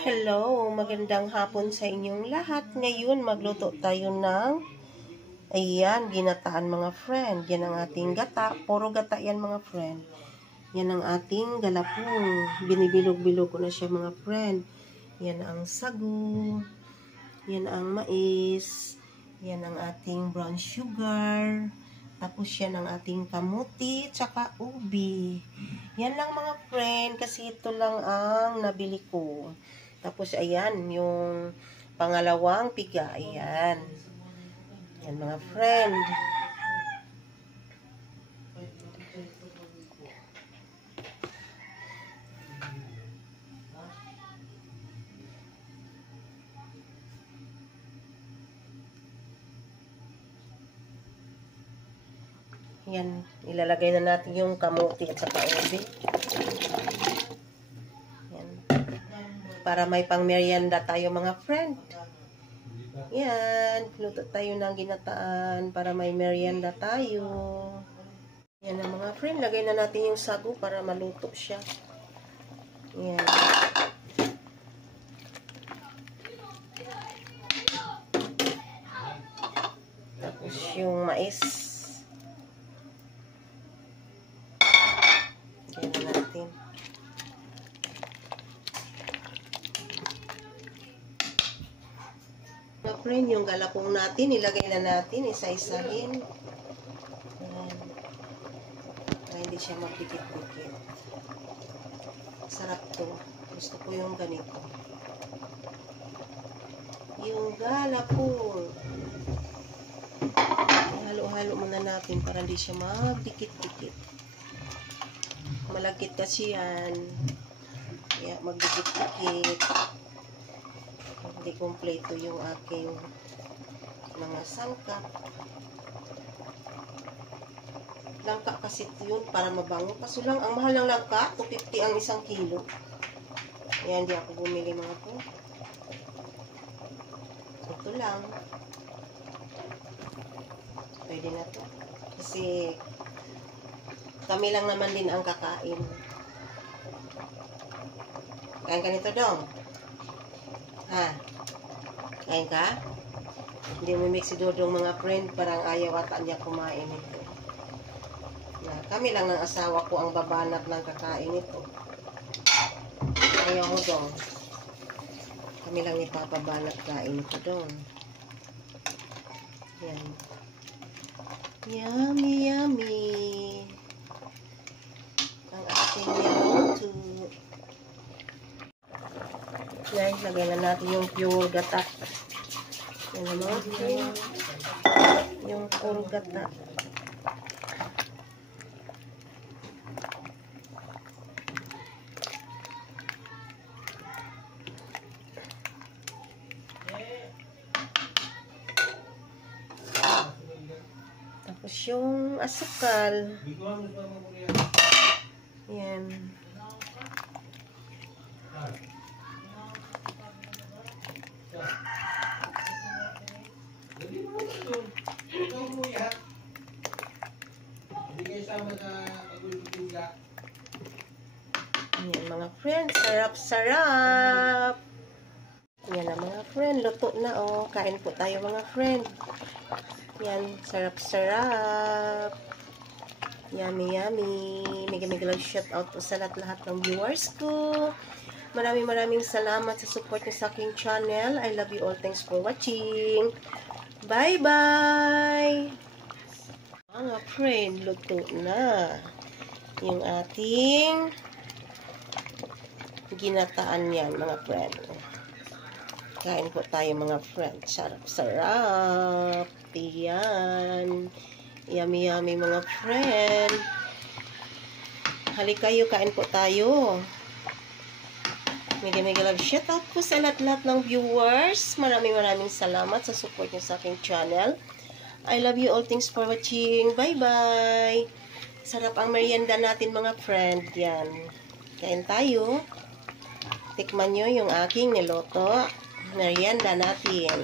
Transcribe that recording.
Hello, magandang hapon sa inyong lahat. Ngayon, magluto tayo ng, ayan, ginataan mga friend. Yan ang ating gata. Puro gata yan mga friend. Yan ang ating galapong. Binibilog-bilog ko na siya mga friend. Yan ang sagu. Yan ang mais. Yan ang ating brown sugar. Tapos yan ang ating kamuti, tsaka ubi. Yan lang mga friend, kasi ito lang ang nabili ko. Tapos ayan, yung pangalawang piga, ayan. Yan mga friend. Yan, ilalagay na natin yung kamuti at saka ubi. Yan. Para may pang merienda tayo mga friend. Yan, luto tayo ng ginataan para may merienda tayo. Yan ang mga friend, lagay na natin yung sagu para maluto siya. Yan. Tapos yung mais. Yan na natin. Mga friend, yung galapong natin, ilagay na natin, isa-isahin. Yan. Para hindi siya magdikit-dikit. Sarap to. Gusto ko yung ganito. Yung galapong. Halo-halo muna natin para hindi siya magdikit-dikit. Malagkit kasi yan. Kaya magdikit-dikit. Hindi kompleto yung aking mga sangkap. Langka kasi yun para mabango. Kaso lang, ang mahal ng langka, 250 ang 1 kilo. Kaya hindi ako bumili mga po. Ito lang. Pwede na to. Kasi kami lang naman din ang kakain. Kain ka nito dong? Ha? Kain ka? Hindi mo mix si Dodong mga friend. Parang ayaw ata niya kumain ito. Na, kami lang ng asawa ko ang babanat ng kakain ito. Ayaw mo dong. Kami lang ipapabanat kain ito dong. Yan. Yummy, yummy. Ang ating niluto. Yan, lagay na natin yung pure gata. Yan naman. Yung pure gata. Tapos yung asukal. Yan. Yan mga friend, sarap-sarap. Yan na mga friend, luto na oh. Kain po tayo mga friend. Yan, sarap-sarap. Yummy, yummy. Mega-mega shout out po sa lahat ng viewers ko. Maraming salamat sa support niyo sa aking channel. I love you all. Thanks for watching. Bye-bye! Mga friend, luto na yung ating ginataan yan, mga friend. Kain po tayo, mga friend. Sarap-sarap. Yan. Yummy-yummy, mga friend. Halika kayo, kain po tayo. Mega love shout out po sa lahat ng viewers. Maraming salamat sa support niyo sa aking channel. I love you all. Thanks for watching. Bye-bye. Sarap ang merienda natin mga friend. Yan. Kain tayo. Tikman nyo yung aking niloto. Merienda natin.